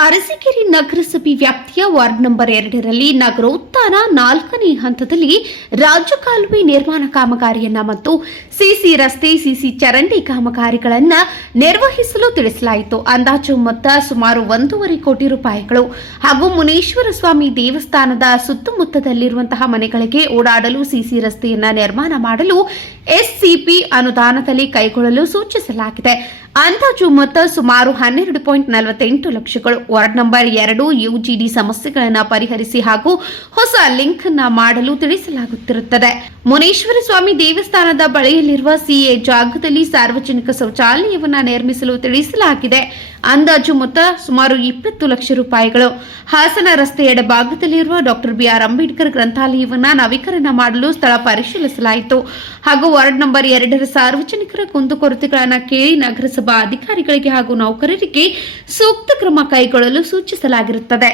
ಅರಸೀಕೆರೆ ನಗರಸಭೆ ವ್ಯಾಪ್ತಿಯ ward number ಎರಡರಲ್ಲಿ ನಗರೋತ್ಥಾನ ನಾಲ್ಕನೇ ಹಂತದಲ್ಲಿ ರಾಜ್ಯ ಕಾಲುವೆ ನಿರ್ಮಾಣ ಕಾಮಗಾರಿಯನ್ನ ಮತ್ತು ಸಿಸಿ ರಸ್ತೆ, ಸಿಸಿ ಚರಂಡಿ ಕಾಮಗಾರಿಗಳನ್ನ ನಿರ್ವಹಿಸಲು ತಿಳಿಸಲಾಯಿತು. ಅಂದಾಜು ಮೊತ್ತ ಸುಮಾರು ಒಂದೂವರೆ ಕೋಟಿ ರೂಪಾಯಿಗಳು. ಹಾಗೂ ಮುನೇಶ್ವರ ಸ್ವಾಮಿ ದೇವಸ್ಥಾನದ ಸುತ್ತಮುತ್ತದಲ್ಲಿರುವಂತಹ ಮನೆಗಳಿಗೆ ಓಡಾಡಲು ಸಿಸಿ ರಸ್ತೆಯನ್ನ ನಿರ್ಮಾಣ ಮಾಡಲು ಎಸ್ಸಿಪಿ ಅನುದಾನದಲ್ಲಿ ಕೈಗೊಳ್ಳಲು ಸೂಚಿಸಲಾಗಿದೆ. ಅಂದಾಜು ಮೊತ್ತ ಸುಮಾರು ಹನ್ನೆರಡು ಪಾಯಿಂಟ್ ನಲವತ್ತೆಂಟು ಲಕ್ಷಗಳು. ವಾರ್ಡ್ ನಂಬರ್ ಎರಡು, ಯುಜಿಡಿ ಸಮಸ್ಯೆಗಳನ್ನು ಪರಿಹರಿಸಿ ಹಾಗೂ ಹೊಸ ಲಿಂಕ್ನ ಮಾಡಲು ತಿಳಿಸಲಾಗುತ್ತಿರುತ್ತದೆ. ಮುನೇಶ್ವರ ಸ್ವಾಮಿ ದೇವಸ್ಥಾನದ ಬಳಿಯಲ್ಲಿರುವ ಸಿಎ ಜಾಗದಲ್ಲಿ ಸಾರ್ವಜನಿಕ ಶೌಚಾಲಯವನ್ನು ನಿರ್ಮಿಸಲು ತಿಳಿಸಲಾಗಿದೆ. ಅಂದಾಜು ಮೊತ್ತ ಸುಮಾರು ಇಪ್ಪತ್ತು ಲಕ್ಷ ರೂಪಾಯಿಗಳು. ಹಾಸನ ರಸ್ತೆ ಎಡಭಾಗದಲ್ಲಿರುವ ಡಾಕ್ಟರ್ ಬಿಆರ್ ಅಂಬೇಡ್ಕರ್ ಗ್ರಂಥಾಲಯವನ್ನು ನವೀಕರಣ ಮಾಡಲು ಸ್ಥಳ ಪರಿಶೀಲಿಸಲಾಯಿತು. ಹಾಗೂ ವಾರ್ಡ್ ನಂಬರ್ ಎರಡರ ಸಾರ್ವಜನಿಕರ ಕುಂದುಕೊರತೆಗಳನ್ನು ಕೇಳಿ ನಗರಸಭಾ ಅಧಿಕಾರಿಗಳಿಗೆ ಹಾಗೂ ನೌಕರರಿಗೆ ಸೂಕ್ತ ಕ್ರಮ ಕೈಗೊಳ್ಳಲು ಸೂಚಿಸಲಾಗಿರುತ್ತದೆ.